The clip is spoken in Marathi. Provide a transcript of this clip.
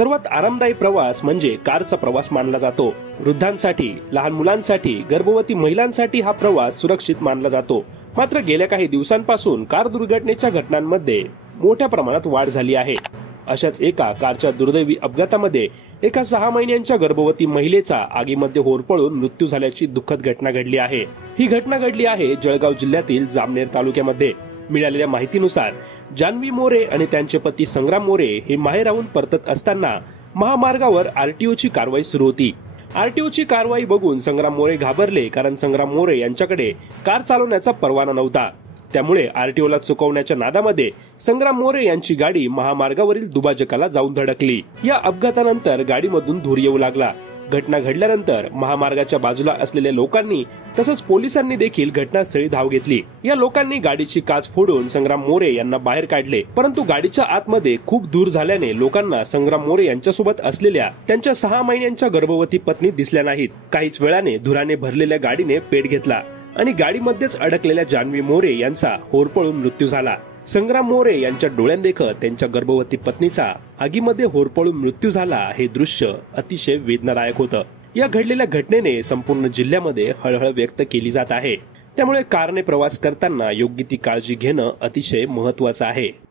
सर्वात आरामदायी प्रवास म्हणजे कारचा प्रवास मानला जातो। वृद्धांसाठी, लहान मुलांसाठी, गर्भवती महिलांसाठी हा प्रवास सुरक्षित मानला जातो। मात्र गेल्या काही दिवसांपासून कार दुर्घटनेच्या घटनांमध्ये मोठ्या प्रमाणात वाढ झाली आहे। अशाच एका कारच्या दुर्दैवी अपघातामध्ये एका 6 महिन्यांच्या गर्भवती महिलेचा आगीमध्ये होरपळून मृत्यू झाल्याची दुःखद घटना घडली आहे। ही घटना घडली आहे जळगाव जिल्ह्यातील जामनेर तालुक्यामध्ये। मिळालेल्या माहितीनुसार जान्हवी मोरे आणि त्यांचे पती संग्राम मोरे हे माहेरहून परतत असताना महामार्गावर आरटीओची कारवाई सुरू होती। आरटीओची कारवाई बघून संग्राम मोरे घाबरले, कारण संग्राम मोरे यांच्याकडे कार चालवण्याचा परवाना नव्हता। त्यामुळे आरटीओला चुकवण्याच्या नादामध्ये संग्राम मोरे यांची गाडी महामार्गावरील दुभाजकाला जाऊन धडकली। या अपघातानंतर गाडीमधून धूर येऊ लागला। घटना घडल्यानंतर महामार्गाच्या बाजूला असलेल्या लोकांनी तसंच पोलिसांनी देखील घटनास्थळी धाव घेतली। या लोकांनी गाडीची काच फोडून संग्राम मोरे यांना बाहेर काढले, परंतु गाडीच्या आतमध्ये खूप धूर झाल्याने लोकांना संग्राम मोरे यांच्यासोबत असलेल्या त्यांच्या 6 महिन्यांच्या गर्भवती पत्नी दिसल्या नाहीत। काहीच वेळाने धुराने भरलेल्या गाडीने पेट घेतला आणि गाडीमध्येच अडकलेल्या जान्हवी मोरे यांचा होरपळून मृत्यू झाला। संग्राम मोरे यांच्या डोळ्यांदेखत त्यांच्या गर्भवती पत्नीचा आगीमध्ये होरपळून मृत्यू झाला। हे दृश्य अतिशय वेदनादायक होतं। या घडलेल्या घटनेने संपूर्ण जिल्ह्यामध्ये हळहळ व्यक्त केली जात आहे। त्यामुळे कारने प्रवास करताना योग्य ती काळजी घेणं अतिशय महत्त्वाचं आहे।